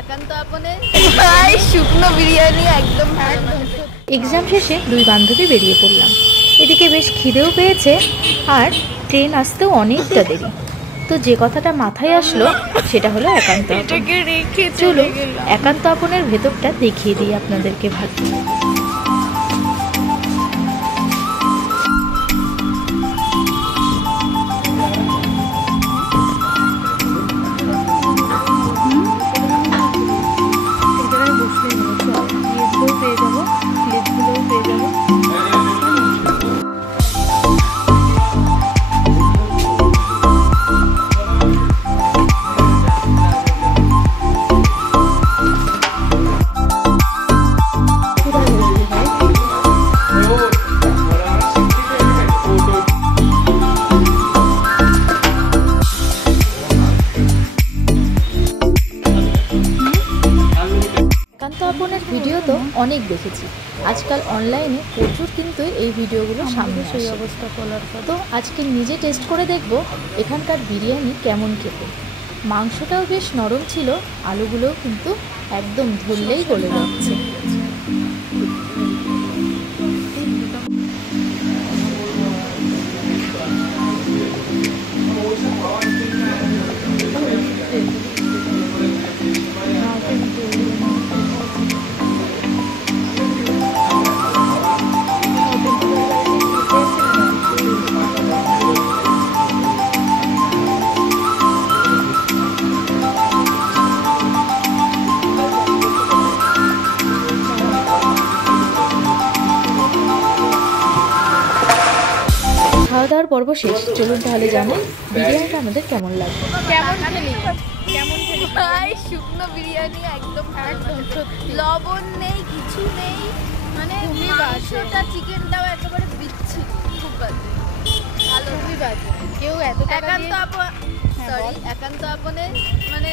একান্ত আপনে শুকনো বিরিয়ানি একদম। এক্সাম শেষে দুই বান্ধবী বেরিয়ে পড়লাম। এদিকে বেশ খিদেও পেয়েছে আর ট্রেন আসতেও অনেকটা দেরি। তো যে কথাটা মাথায় আসলো সেটা হলো একান্ত আপন। চলো একান্ত আপনের ভেতরটা দেখিয়ে দিই আপনাদেরকে ভালো। একান্ত আপনের ভিডিও তো অনেক দেখেছি, আজকাল অনলাইনে প্রচুর কিন্তু এই ভিডিওগুলো সামনে সেই অবস্থা করার তো আজকে নিজে টেস্ট করে দেখব এখানকার বিরিয়ানি কেমন খেতে। মাংসটাও বেশ নরম ছিল, আলুগুলোও কিন্তু একদম ধরলেই গলে যাচ্ছে। খাওয়া দাওয়ার পর্ব শেষ, চলুন তাহলে জানেন বিরিয়ানিটা আমাদের কেমন লাগবে। কেমন খেলি ভাই, শুকনো বিরিয়ানি একদম লবণ নেই, কিছু নেই, মানে মাংসটা চিকেনটাও একেবারে বিচ্ছিরি, খুব বাজে, ভালো খুবই বাজে। কেউ এত একান্ত একান্ত আপনে মানে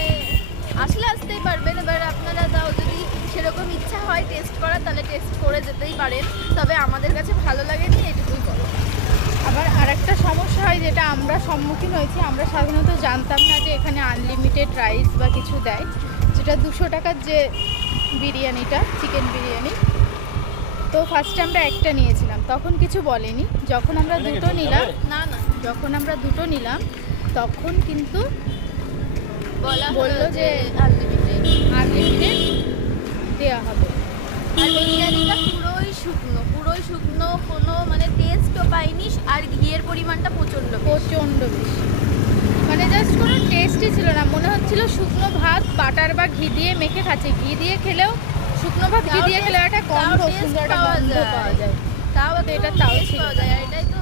আসলে আসতেই পারবেন। এবার আপনারা তাও যদি সেরকম ইচ্ছা হয় টেস্ট করার তাহলে টেস্ট করে যেতেই পারেন, তবে আমাদের কাছে ভালো লাগেনি, এটুকুই বলো। আবার আরেকটা সমস্যা হয় যেটা আমরা সম্মুখীন হয়েছি, আমরা সাধারণত জানতাম না যে এখানে আনলিমিটেড রাইস বা কিছু দেয়, যেটা 200 টাকার যে বিরিয়ানিটা, চিকেন বিরিয়ানি। তো ফার্স্টে আমরা একটা নিয়েছিলাম, তখন কিছু বলেনি। যখন আমরা দুটো নিলাম, যখন আমরা দুটো নিলাম তখন কিন্তু বললো যে আনলিমিটেড দেওয়া হবে। আর বিরিয়ানিটা পুরোই শুকনো, কোনো মানে টেস্টও পাইনি, আর ঘিয়ের পরিমাণটা প্রচণ্ড বেশি, মানে জাস্ট কোনো টেস্টই ছিল না। মনে হচ্ছিল শুকনো ভাত বাটার বা ঘি দিয়ে মেখে খাচ্ছে। ঘি দিয়ে খেলেও, শুকনো ভাত ঘি দিয়ে খেলেও একটা গন্ধ, সুন্দর একটা গন্ধ পাওয়া যায়। তাও এটা ছিল, এটাই তো